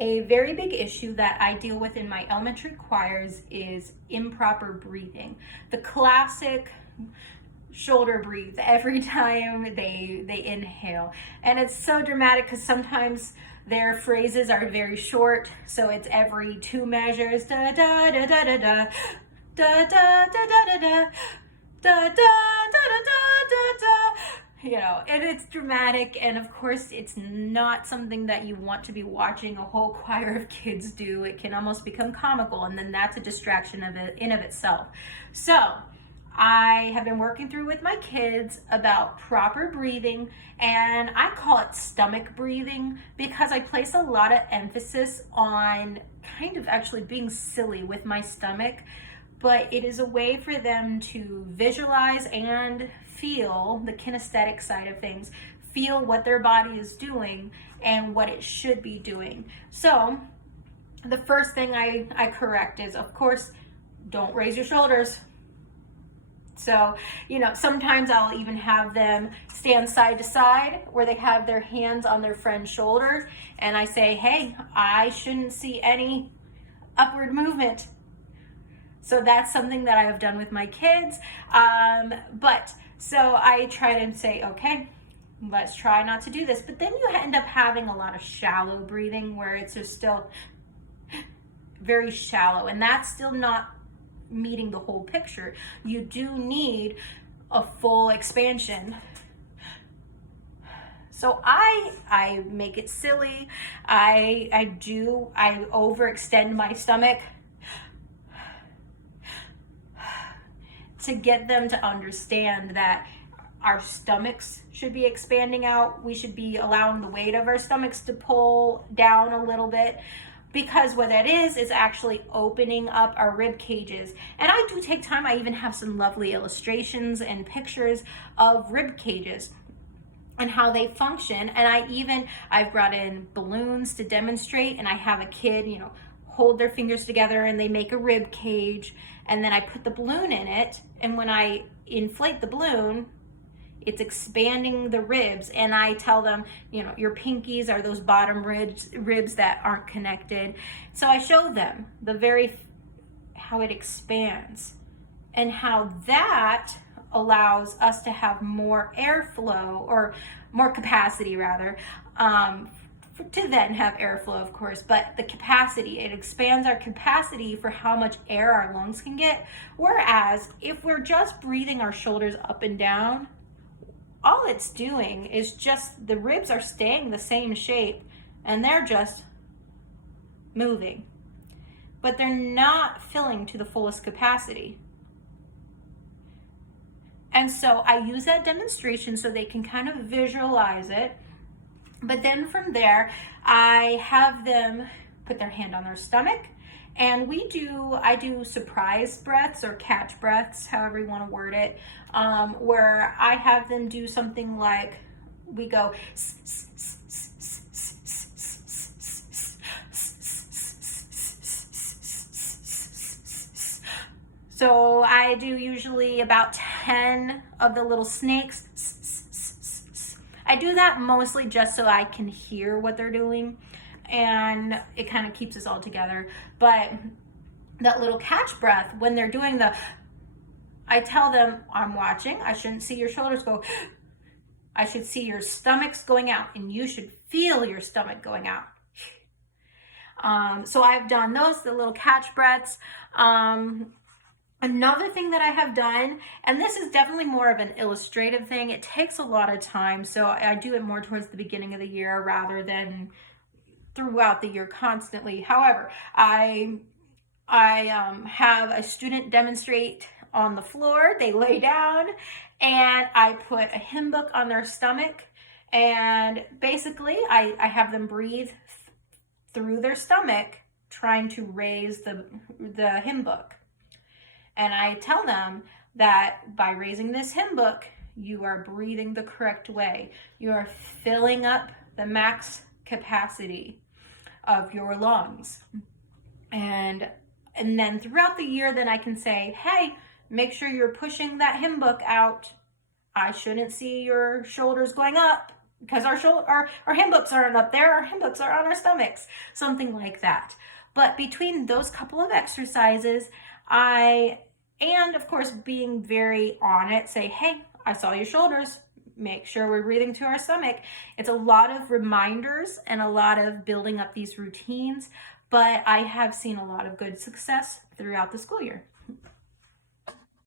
A very big issue that I deal with in my elementary choirs is improper breathing. The classic shoulder breathe every time they inhale. And it's so dramatic because sometimes their phrases are very short. So it's every two measures, da da da da da da, da da da da da da, da da da da da da. You know, and it's dramatic, and of course it's not something that you want to be watching a whole choir of kids do. It can almost become comical, and then that's a distraction of it in of itself. So I have been working through with my kids about proper breathing, and I call it stomach breathing because I place a lot of emphasis on kind of actually being silly with my stomach, but it is a way for them to visualize and feel the kinesthetic side of things, feel what their body is doing and what it should be doing. So the first thing I correct is, of course, don't raise your shoulders. So, you know, sometimes I'll even have them stand side to side where they have their hands on their friend's shoulders, and I say, hey, I shouldn't see any upward movement. So that's something that I have done with my kids. So I try to say, okay, let's try not to do this. But then you end up having a lot of shallow breathing where it's just still very shallow, and that's still not meeting the whole picture. You do need a full expansion. So I make it silly. I overextend my stomach to get them to understand that our stomachs should be expanding out. We should be allowing the weight of our stomachs to pull down a little bit, because what that is actually opening up our rib cages. And I do take time. I even have some lovely illustrations and pictures of rib cages and how they function. And I've brought in balloons to demonstrate, and I have a kid, you know, hold their fingers together and they make a rib cage, and then I put the balloon in it, and when I inflate the balloon, it's expanding the ribs, and I tell them, you know, your pinkies are those bottom ribs that aren't connected. So I show them how it expands and how that allows us to have more airflow, or more capacity rather, to then have airflow, of course, but the capacity, it expands our capacity for how much air our lungs can get. Whereas if we're just breathing our shoulders up and down, all it's doing is just the ribs are staying the same shape and they're just moving, but they're not filling to the fullest capacity. And so I use that demonstration so they can kind of visualize it. But then from there, I have them put their hand on their stomach, and I do surprise breaths or catch breaths, however you want to word it, where I have them do something like, we go, so I do usually about 10 of the little snakes. I do that mostly just so I can hear what they're doing, and it kind of keeps us all together. But that little catch breath, when they're doing I tell them, I'm watching, I shouldn't see your shoulders go, I should see your stomachs going out, and you should feel your stomach going out. So I've done those, the little catch breaths. Another thing that I have done, and this is definitely more of an illustrative thing, it takes a lot of time, so I do it more towards the beginning of the year rather than throughout the year constantly. However, I have a student demonstrate on the floor. They lay down, and I put a hymn book on their stomach, and basically I have them breathe through their stomach, trying to raise the hymn book. And I tell them that by raising this hymn book, you are breathing the correct way. You are filling up the max capacity of your lungs. And then throughout the year, then I can say, hey, make sure you're pushing that hymn book out. I shouldn't see your shoulders going up. because our hymn books aren't up there, our hymn books are on our stomachs, something like that. But between those couple of exercises, and of course being very on it, say, hey, I saw your shoulders, make sure we're breathing to our stomach. It's a lot of reminders and a lot of building up these routines, but I have seen a lot of good success throughout the school year.